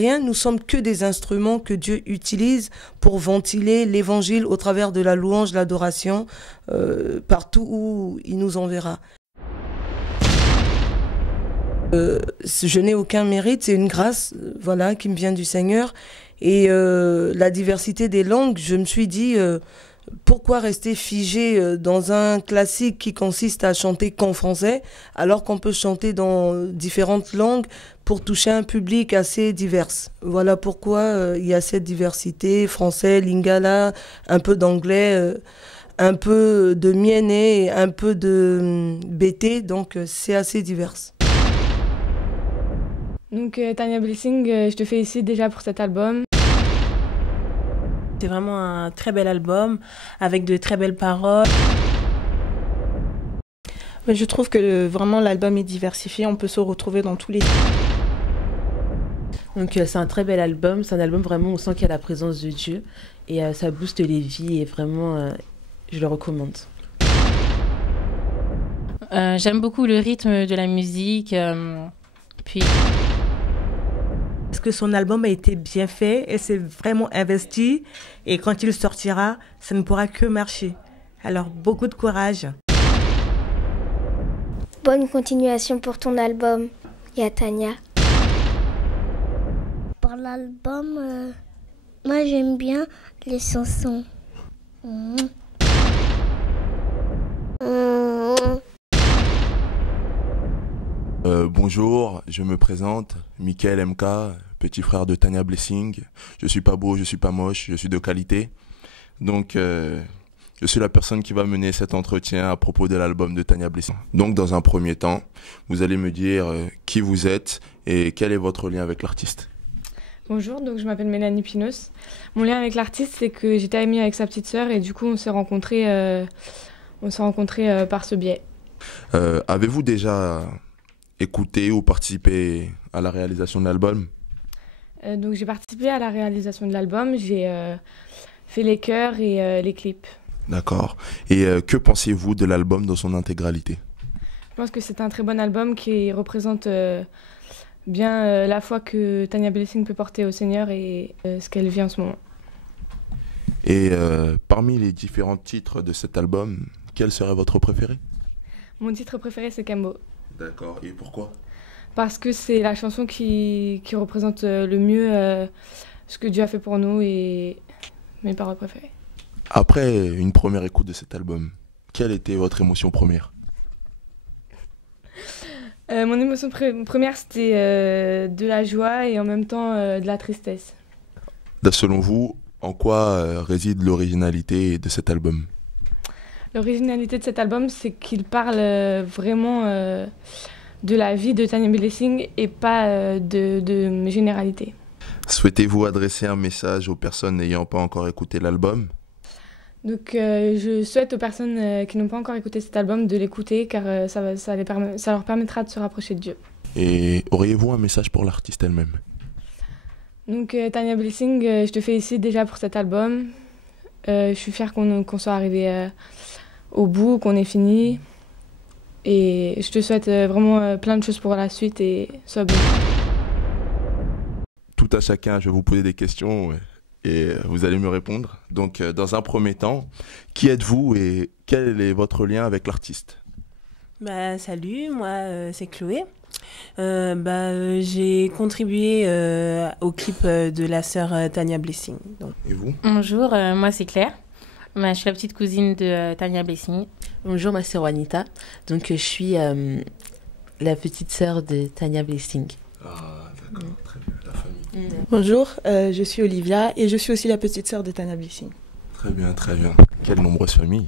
rien, nous sommes que des instruments que Dieu utilise pour ventiler l'évangile au travers de la louange, l'adoration, partout où il nous enverra. Je n'ai aucun mérite, c'est une grâce, voilà, qui me vient du Seigneur. Et la diversité des langues, je me suis dit, pourquoi rester figé dans un classique qui consiste à chanter qu'en français, alors qu'on peut chanter dans différentes langues pour toucher un public assez divers. Voilà pourquoi il y a cette diversité, français, lingala, un peu d'anglais, un peu de mienné, un peu de bété, donc c'est assez divers. Donc Tanya Blessing, je te félicite déjà pour cet album. C'est vraiment un très bel album, avec de très belles paroles. Je trouve que vraiment l'album est diversifié, on peut se retrouver dans tous les... Donc c'est un très bel album, c'est un album vraiment où on sent qu'il y a la présence de Dieu et ça booste les vies et vraiment je le recommande. J'aime beaucoup le rythme de la musique, puis... Parce que son album a été bien fait, elle s'est vraiment investie et quand il sortira, ça ne pourra que marcher. Alors beaucoup de courage. Bonne continuation pour ton album, Tanya. Pour l'album, moi j'aime bien les chansons. Bonjour, je me présente, Mickaël MK, petit frère de Tanya Blessing. Je suis pas beau, je suis pas moche, je suis de qualité. Donc, je suis la personne qui va mener cet entretien à propos de l'album de Tanya Blessing. Donc, dans un premier temps, vous allez me dire qui vous êtes et quel est votre lien avec l'artiste. Bonjour, donc je m'appelle Mélanie Pinos. Mon lien avec l'artiste, c'est que j'étais amie avec sa petite sœur et du coup, on s'est rencontrés par ce biais. Avez-vous déjà écouté ou participé à la réalisation de l'album? Donc j'ai participé à la réalisation de l'album, j'ai fait les chœurs et les clips. D'accord. Et que pensez-vous de l'album dans son intégralité? Je pense que c'est un très bon album qui représente bien la foi que Tanya Blessing peut porter au Seigneur et ce qu'elle vit en ce moment. Et parmi les différents titres de cet album, quel serait votre préféré? Mon titre préféré, c'est Kambo. D'accord. Et pourquoi? Parce que c'est la chanson qui représente le mieux ce que Dieu a fait pour nous et mes paroles préférées. Après une première écoute de cet album, quelle était votre émotion première? Mon émotion première, c'était de la joie et en même temps de la tristesse. Selon vous, en quoi réside l'originalité de cet album? L'originalité de cet album, c'est qu'il parle vraiment de la vie de Tanya Blessing et pas de généralité. Souhaitez-vous adresser un message aux personnes n'ayant pas encore écouté l'album? Donc je souhaite aux personnes qui n'ont pas encore écouté cet album de l'écouter car ça leur permettra de se rapprocher de Dieu. Et auriez-vous un message pour l'artiste elle-même? Donc Tanya Blessing, je te félicite déjà pour cet album. Je suis fière qu'on soit arrivé au bout, qu'on ait fini. Et je te souhaite vraiment plein de choses pour la suite et sois bon. Tout à chacun, je vais vous poser des questions et vous allez me répondre. Donc, dans un premier temps, qui êtes-vous et quel est votre lien avec l'artiste? Salut, moi c'est Chloé. J'ai contribué au clip de la sœur Tanya Blessing. Donc. Et vous? Bonjour, moi c'est Claire. Je suis la petite cousine de Tanya Blessing. Bonjour, moi c'est Juanita. Donc je suis la petite sœur de Tanya Blessing. Ah, d'accord, très bien, la famille. Bonjour, je suis Olivia et je suis aussi la petite sœur de Tanya Blessing. Très bien, très bien. Quelle nombreuse famille.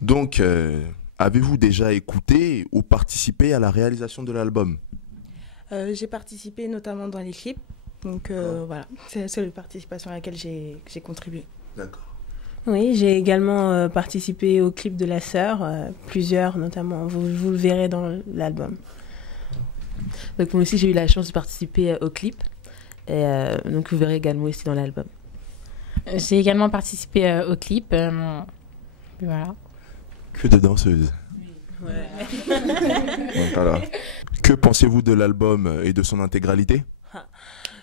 Donc, avez-vous déjà écouté ou participé à la réalisation de l'album? J'ai participé notamment dans les clips. Donc voilà, c'est la seule participation à laquelle j'ai contribué. D'accord. Oui, j'ai également participé au clip de la sœur, plusieurs notamment, vous le verrez dans l'album. Donc moi aussi j'ai eu la chance de participer au clip, et donc vous verrez également aussi dans l'album. J'ai également participé au clip, voilà. Que de danseuses. Oui. Ouais. Voilà. Que pensez-vous de l'album et de son intégralité?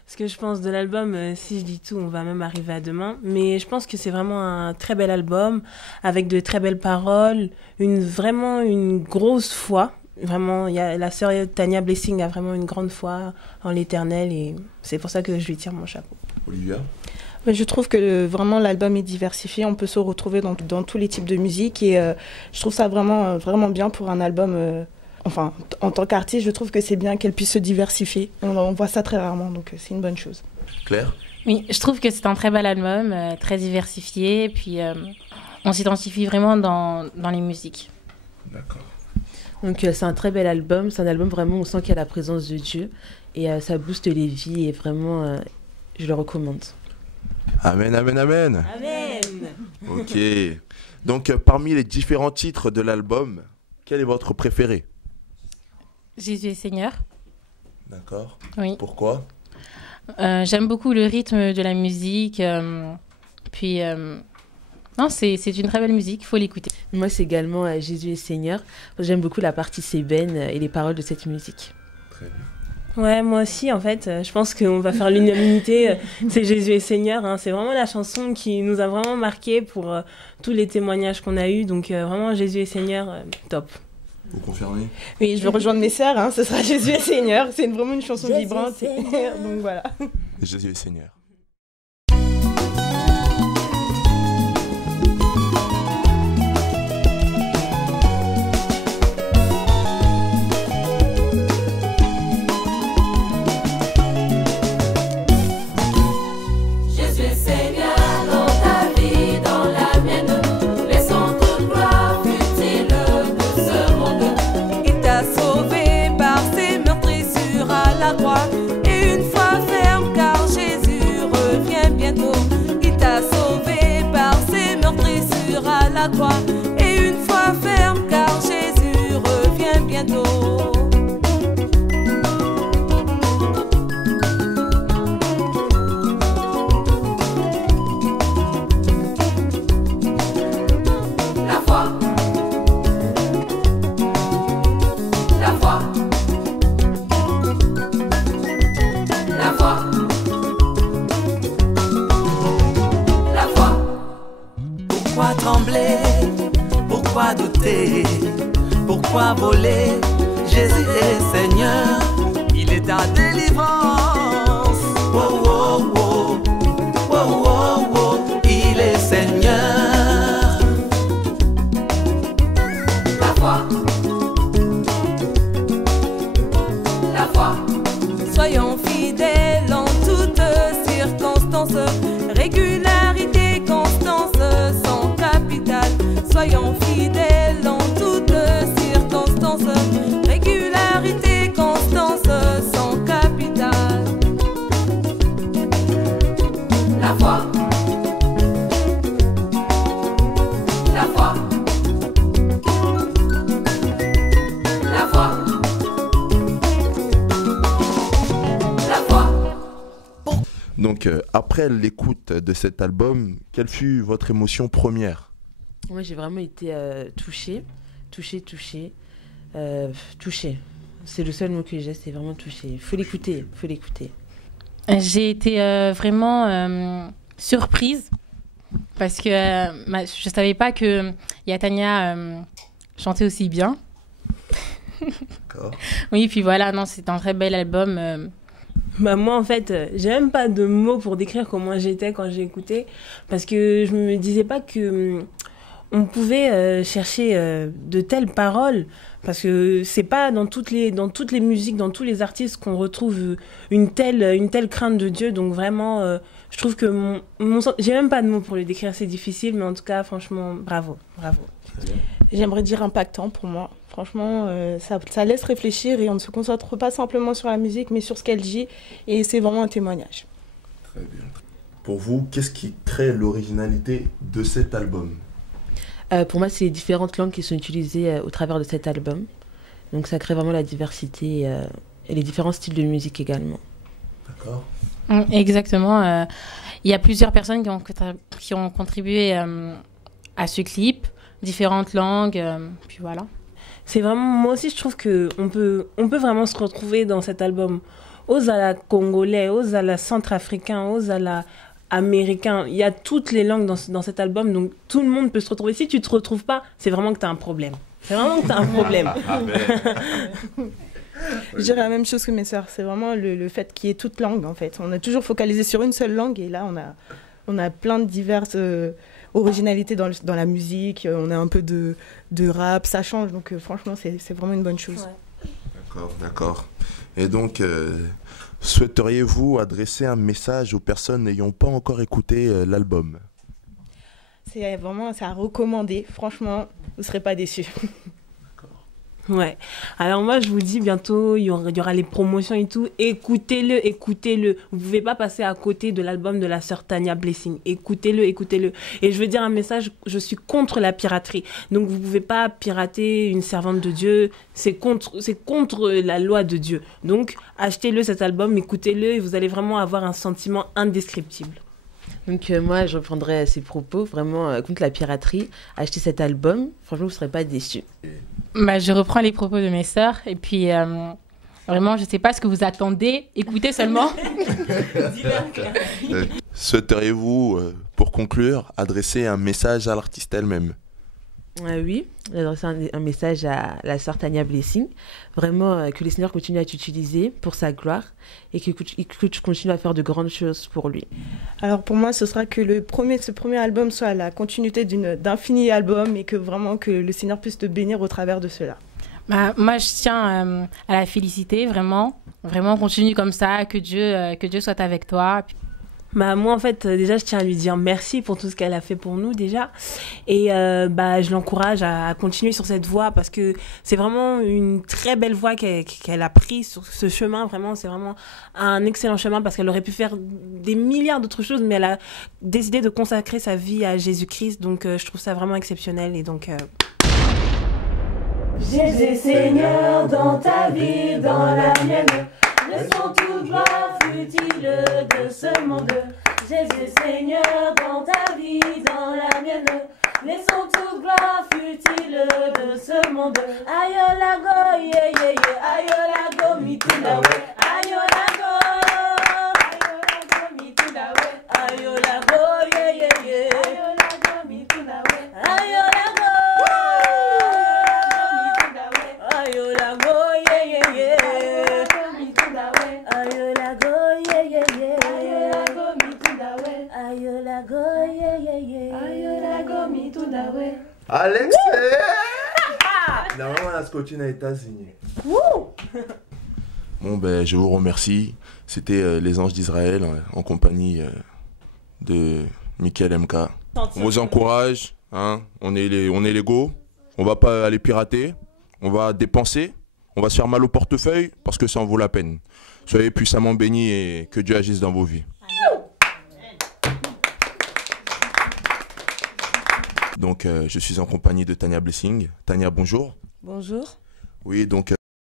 Ce que je pense de l'album, si je dis tout, on va même arriver à demain. Mais je pense que c'est vraiment un très bel album, avec de très belles paroles, vraiment une grosse foi. Vraiment, la sœur Tania Blessing a vraiment une grande foi en l'Éternel et c'est pour ça que je lui tire mon chapeau. Olivia? Je trouve que vraiment l'album est diversifié, on peut se retrouver dans tous les types de musique et je trouve ça vraiment, vraiment bien pour un album. Enfin, en tant qu'artiste, je trouve que c'est bien qu'elle puisse se diversifier. On voit ça très rarement, donc c'est une bonne chose. Claire? Oui, je trouve que c'est un très bel album, très diversifié, puis on s'identifie vraiment dans les musiques. D'accord. Donc c'est un très bel album, c'est un album vraiment où on sent qu'il y a la présence de Dieu et ça booste les vies et vraiment je le recommande. Amen, amen, amen. Amen. Ok. Donc parmi les différents titres de l'album, quel est votre préféré? Jésus est Seigneur. D'accord. Oui. Pourquoi? J'aime beaucoup le rythme de la musique, puis non, c'est une très belle musique, il faut l'écouter. Moi c'est également Jésus est Seigneur, j'aime beaucoup la partie sébène et les paroles de cette musique. Très bien. Ouais, moi aussi, en fait, je pense qu'on va faire l'unanimité. C'est Jésus est Seigneur. Hein. C'est vraiment la chanson qui nous a vraiment marqué pour tous les témoignages qu'on a eus. Donc, vraiment, Jésus est Seigneur, top. Vous confirmez? Oui, je vais rejoindre mes sœurs, hein, ce sera Jésus est Seigneur. C'est vraiment une chanson vibrante. Donc voilà. Jésus est Seigneur. Et une fois ferme car Jésus revient bientôt. La foi, la foi, la foi, la foi. Pourquoi trembler? Pourquoi douter? Pourquoi voler? Jésus est Seigneur, il est ta délivrance. Oh, oh, oh, oh, oh, oh, il est Seigneur. La foi, la foi. Soyons fidèles en toutes circonstances, régularité, constance, sans capital. Soyons fidèles en toutes circonstances, régularité, constance, sans capital. La foi, la foi, la foi, la foi. Donc après l'écoute de cet album, quelle fut votre émotion première? Moi, j'ai vraiment été touchée. C'est le seul mot que j'ai, c'est vraiment touchée. Il faut l'écouter. J'ai été vraiment surprise parce que je ne savais pas que Tania chantait aussi bien. D'accord. Oui, puis voilà, non, c'est un très bel album. Bah moi en fait, j'ai même pas de mots pour décrire comment j'étais quand j'ai écouté parce que je me disais pas que on pouvait chercher de telles paroles parce que c'est pas dans toutes les musiques, dans tous les artistes qu'on retrouve une telle crainte de Dieu. Donc vraiment, je trouve que j'ai même pas de mots pour le décrire, c'est difficile, mais en tout cas, franchement, bravo. J'aimerais dire impactant pour moi. Franchement, ça laisse réfléchir et on ne se concentre pas simplement sur la musique, mais sur ce qu'elle dit. Et c'est vraiment un témoignage. Très bien. Pour vous, qu'est-ce qui crée l'originalité de cet album? Pour moi, c'est les différentes langues qui sont utilisées au travers de cet album. Donc ça crée vraiment la diversité et les différents styles de musique également. D'accord. Exactement. Il y a plusieurs personnes qui ont contribué à ce clip, différentes langues, puis voilà. C'est vraiment, moi aussi je trouve qu'on peut vraiment se retrouver dans cet album. aux à la congolais, aux à la centrafricain, aux à la américain. Il y a toutes les langues dans cet album, donc tout le monde peut se retrouver. Si tu te retrouves pas, c'est vraiment que tu as un problème. C'est vraiment que tu as un problème. Je dirais la même chose que mes sœurs. C'est vraiment le fait qu'il y ait toute langue, en fait. On a toujours focalisé sur une seule langue et là, on a plein de diverses originalités dans la musique. On a un peu de rap, ça change. Donc franchement, c'est vraiment une bonne chose. Ouais. D'accord. Et donc, souhaiteriez-vous adresser un message aux personnes n'ayant pas encore écouté l'album? C'est à recommander. Franchement, vous ne serez pas déçus. Ouais. Alors moi, je vous dis, bientôt, il y aura les promotions et tout. Écoutez-le, écoutez-le. Vous pouvez pas passer à côté de l'album de la sœur Tania Blessing. Écoutez-le, écoutez-le. Et je veux dire un message, je suis contre la piraterie. Donc vous pouvez pas pirater une servante de Dieu. C'est contre la loi de Dieu. Donc achetez-le cet album, écoutez-le et vous allez vraiment avoir un sentiment indescriptible. Donc moi, je reprendrai ces propos, vraiment contre la piraterie. Achetez cet album, franchement, vous ne serez pas déçus. Bah, je reprends les propos de mes sœurs et puis vraiment, je ne sais pas ce que vous attendez. Écoutez seulement. Souhaiteriez-vous, pour conclure, adresser un message à l'artiste elle-même? Oui, j'adresse un message à la sœur Tania Blessing. Vraiment, que le Seigneur continue à t'utiliser pour sa gloire et que tu continues à faire de grandes choses pour lui. Alors pour moi, ce sera que ce premier album soit la continuité d'infinis albums et que vraiment que le Seigneur puisse te bénir au travers de cela. Bah, moi, je tiens à la féliciter, vraiment. Vraiment, continue comme ça, que Dieu soit avec toi. Bah, moi, en fait, déjà, je tiens à lui dire merci pour tout ce qu'elle a fait pour nous, déjà. Et je l'encourage à continuer sur cette voie parce que c'est vraiment une très belle voie qu'elle a prise sur ce chemin. Vraiment, c'est vraiment un excellent chemin parce qu'elle aurait pu faire des milliards d'autres choses, mais elle a décidé de consacrer sa vie à Jésus-Christ. Donc, je trouve ça vraiment exceptionnel. Et donc... Jésus Seigneur dans ta vie, dans la mienne, laissons toute gloire futile de ce monde. Jésus Seigneur dans ta vie, dans la mienne, laissons toute gloire futile de ce monde. Aïe la go, yeah yeah yeah, aïe la go, mitunda ouais, aïe la go, mitunda ouais, aïe la go, yeah yeah yeah, aïe la go, mitunda ouais, aïe la go. Alex, normalement la scotchine a été signée. Bon ben je vous remercie. C'était les Anges d'Israël en compagnie de Michael MK. On vous encourage, hein, on est légaux, on va pas aller pirater, on va dépenser, on va se faire mal au portefeuille parce que ça en vaut la peine. Soyez puissamment bénis et que Dieu agisse dans vos vies. Donc je suis en compagnie de Tania Blessing. Tania, bonjour. Bonjour. Oui, donc